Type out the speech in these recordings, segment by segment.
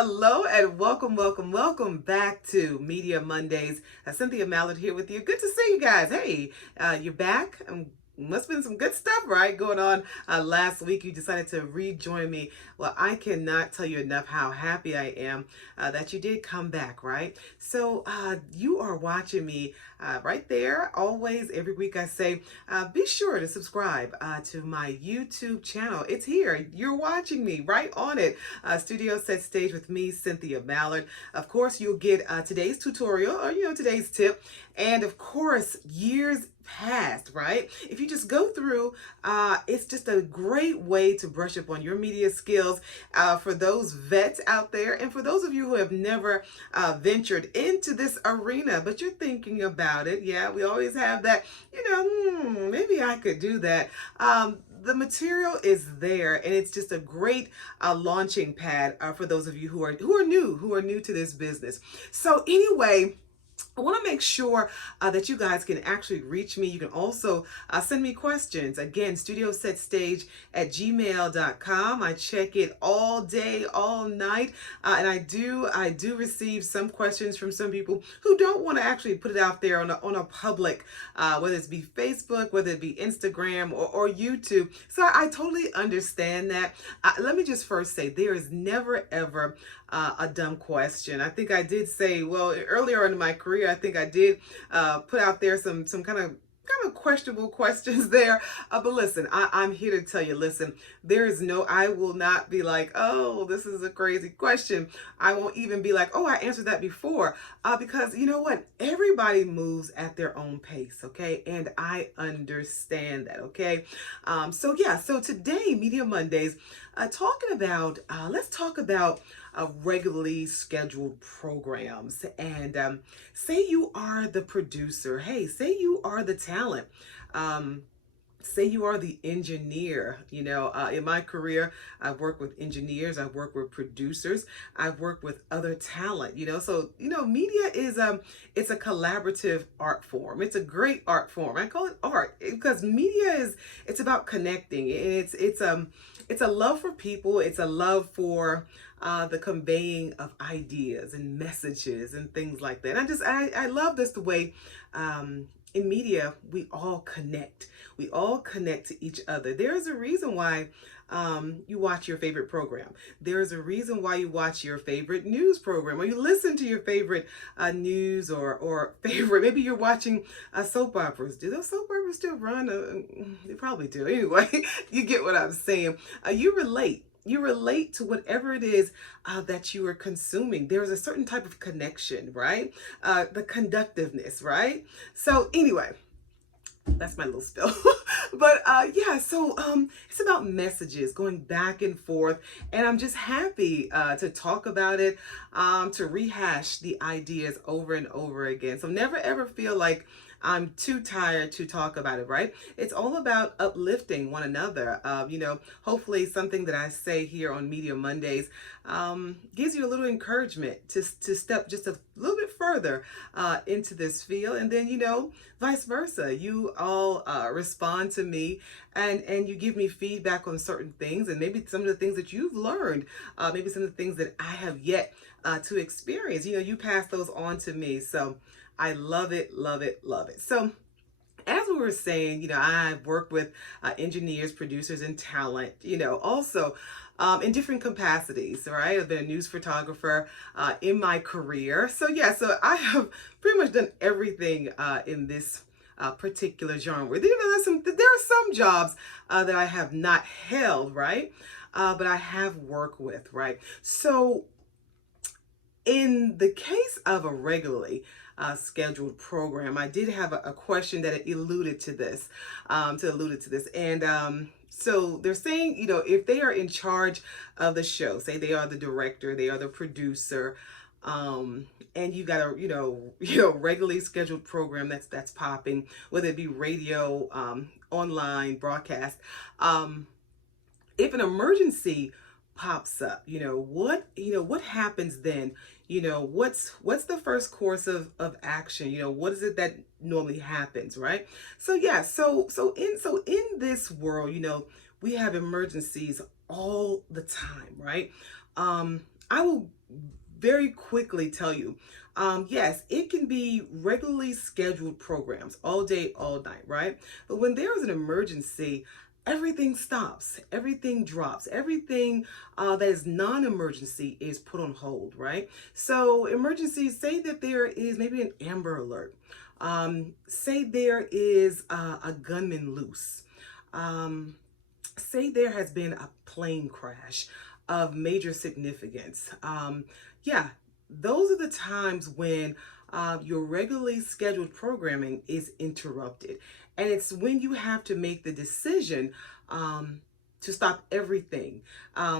Hello and welcome back to Media Mondays. Cynthia Mallard here with you. Good to see you guys. Hey, you're back. Must have been some good stuff, right, going on last week. You decided to rejoin me. Well, I cannot tell you enough how happy I am that you did come back, right? So you are watching me right there. Always, every week I say, be sure to subscribe to my YouTube channel. It's here. You're watching me right on it. Studiosetstage with me, Cynthia Mallard. Of course, you'll get today's tutorial or, today's tip. And of course, years past, right? If you just go through, it's just a great way to brush up on your media skills for those vets out there. And for those of you who have never ventured into this arena, but you're thinking about it. Yeah, we always have that, maybe I could do that. The material is there, and it's just a great launching pad for those of you who are new to this business. So anyway, I want to make sure that you guys can actually reach me. You can also send me questions. Again, studiosetstage@gmail.com. I check it all day, all night. And I do receive some questions from some people who don't want to actually put it out there on a public, whether it's be Facebook, whether it be Instagram or YouTube. So I totally understand that. Let me just first say there is never, ever a dumb question. I think I did say, well, earlier in my career, I think I did put out there some kind of questionable questions there. But listen, I'm here to tell you, listen, I will not be like, oh, this is a crazy question. I won't even be like, oh, I answered that before. Because you know what? Everybody moves at their own pace, okay? And I understand that, okay? So today, Media Mondays, let's talk about regularly scheduled programs. And say you are the producer. Hey, say you are the talent. Say you are the engineer. In my career, I've worked with engineers, I've worked with producers, I've worked with other talent. So media is it's a collaborative art form. It's a great art form. I call it art because media it's about connecting. It's a love for people. It's a love for the conveying of ideas and messages and things like that. And I love this the way in media we all connect. We all connect to each other. There is a reason why you watch your favorite program. There is a reason why you watch your favorite news program, or you listen to your favorite news or favorite. Maybe you're watching soap operas. Do those soap operas still run? They probably do. Anyway, you get what I'm saying. You relate. You relate to whatever it is that you are consuming. There is a certain type of connection, right? The conductiveness, right? So anyway, that's my little spill. But so it's about messages going back and forth. And I'm just happy to talk about it, to rehash the ideas over and over again. So never ever feel like I'm too tired to talk about it, right? It's all about uplifting one another. Hopefully something that I say here on Media Mondays gives you a little encouragement to step just a little bit further into this field. And then, vice versa. You all respond to me and you give me feedback on certain things, and maybe some of the things that you've learned, maybe some of the things that I have yet to experience. You pass those on to me. So I love it, love it, love it. So as we were saying, I've worked with engineers, producers, and talent, also in different capacities, right? I've been a news photographer in my career. So I have pretty much done everything in this particular genre. There are some jobs that I have not held, right? But I have worked with, right? So in the case of a regularly scheduled program, I did have a question that alluded to this, and so they're saying, if they are in charge of the show, say they are the director, they are the producer, and you got a regularly scheduled program that's popping, whether it be radio, online broadcast, if an emergency pops up, what happens then? What's the first course of action? What is it that normally happens, right? So in this world, we have emergencies all the time, right? I will very quickly tell you, yes, it can be regularly scheduled programs all day, all night, right? But when there is an emergency, everything stops, everything drops, everything that is non-emergency is put on hold, right? So emergencies, say that there is maybe an Amber Alert, say there is a gunman loose, um, say there has been a plane crash of major significance. Yeah, those are the times when your regularly scheduled programming is interrupted. And it's when you have to make the decision to stop everything.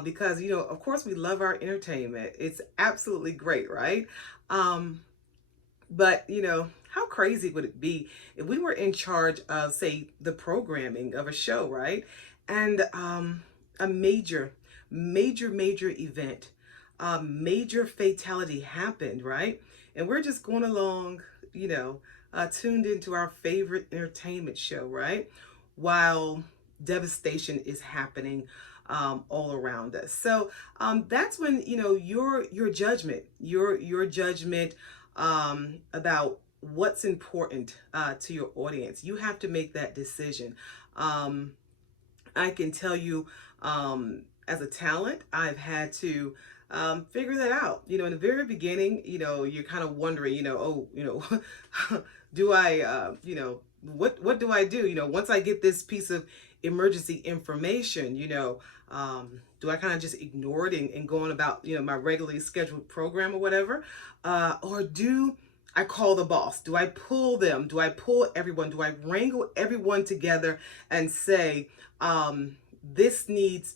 Because, of course, we love our entertainment. It's absolutely great, right? But, how crazy would it be if we were in charge of, say, the programming of a show, right? And a major event, major fatality happened, right? And we're just going along, tuned into our favorite entertainment show, right? While devastation is happening all around us. So that's when your judgment, your judgment about what's important to your audience. You have to make that decision. I can tell you, as a talent, I've had to figure that out. In the very beginning, you're kind of wondering, do I, what do I do? Once I get this piece of emergency information, do I kind of just ignore it and go on about, my regularly scheduled program or whatever? Or do I call the boss? Do I pull them? Do I pull everyone? Do I wrangle everyone together and say, this needs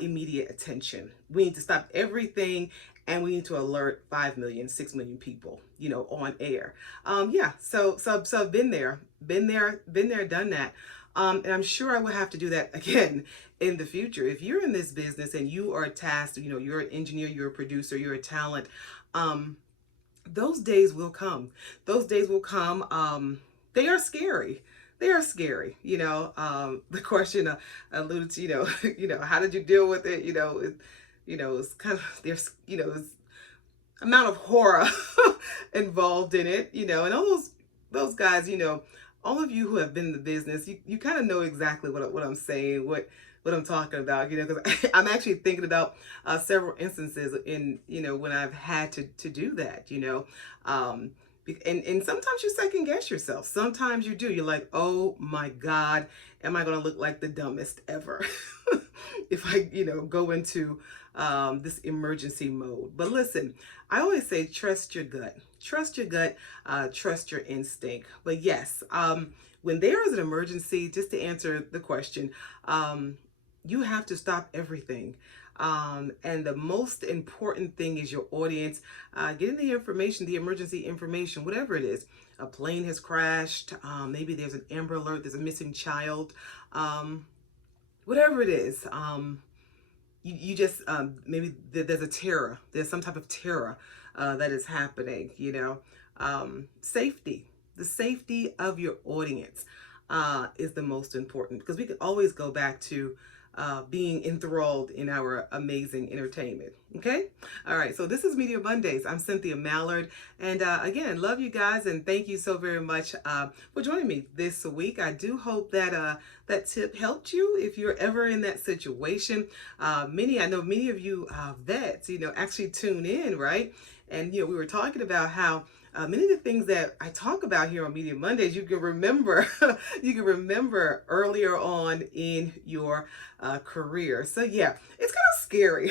immediate attention. We need to stop everything and we need to alert 5 million, 6 million people, on air. Yeah, so I've been there, done that. And I'm sure I will have to do that again in the future. If you're in this business and you are tasked, you're an engineer, you're a producer, you're a talent, those days will come. Those days will come. They are scary. They are scary. The question alluded to, how did you deal with it? It's kind of, there's, it's amount of horror involved in it, and all those guys, all of you who have been in the business, you kind of know exactly what I'm saying, what I'm talking about, because I'm actually thinking about several instances in, when I've had to do that, and sometimes you second guess yourself. Sometimes you do. You're like, oh my God, am I going to look like the dumbest ever if I, go into this emergency mode? But listen, I always say, trust your gut. Trust your gut, trust your instinct. But yes, when there is an emergency, just to answer the question, you have to stop everything. And the most important thing is your audience getting the information, the emergency information, whatever it is. A plane has crashed. Maybe there's an Amber Alert. There's a missing child. Whatever it is. You just, maybe there's a terror. There's some type of terror that is happening, Safety. The safety of your audience is the most important, because we can always go back to being enthralled in our amazing entertainment. Okay? All right. So this is Media Mondays. I'm Cynthia Mallard. And again, love you guys. And thank you so very much for joining me this week. I do hope that that tip helped you if you're ever in that situation. I know many of you vets, actually tune in, right? And, we were talking about how many of the things that I talk about here on Media Mondays, you can remember, earlier on in your career. So yeah, it's kind of scary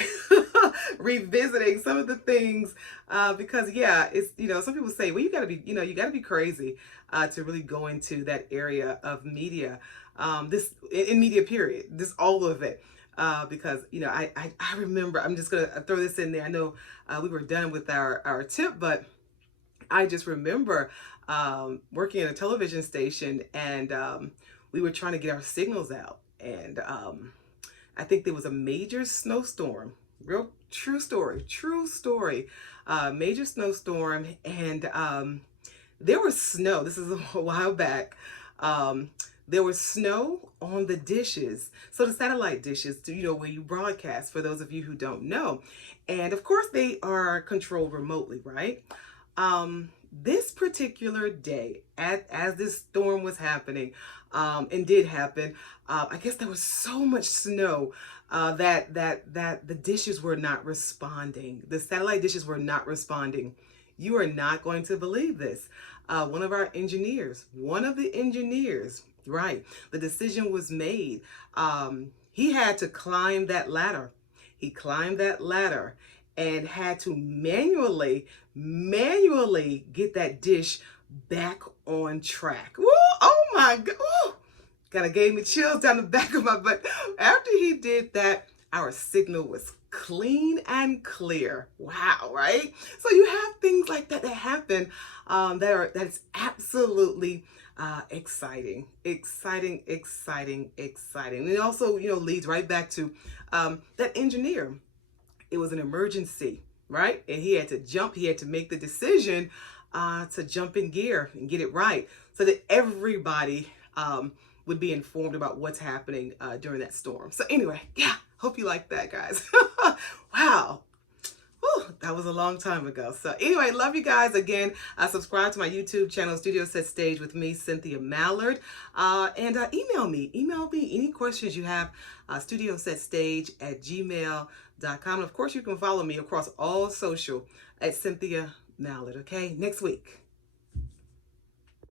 revisiting some of the things because yeah, it's, some people say, well, you gotta be crazy to really go into that area of media, this in media period, this all of it. Because I remember, I'm just gonna throw this in there. I know we were done with our tip, but I just remember working at a television station, and we were trying to get our signals out, and I think there was a major snowstorm. Real true story, major snowstorm, and there was snow. This is a while back. there was snow on the dishes. So the satellite dishes, where you broadcast, for those of you who don't know. And of course they are controlled remotely, right? This particular day, as this storm was happening, and did happen, I guess there was so much snow that the dishes were not responding. The satellite dishes were not responding. You are not going to believe this. One of the engineers, right? The decision was made. He had to climb that ladder. He climbed that ladder and had to manually get that dish back on track. Woo, oh my God. Woo, kind of gave me chills down the back of my butt. After he did that, our signal was clean and clear. Wow, right? So you have things like that happen that is absolutely exciting. And it also, leads right back to that engineer. It was an emergency, right? And he had to jump. He had to make the decision to jump in gear and get it right, so that everybody would be informed about what's happening during that storm. So anyway, yeah, hope you like that, guys. Wow. Whew, that was a long time ago. So anyway, love you guys. Again, subscribe to my YouTube channel, Studiosetstage with me, Cynthia Mallard. And email me any questions you have, studiosetstage@gmail.com. And of course, you can follow me across all social at Cynthia Mallard. Okay, next week.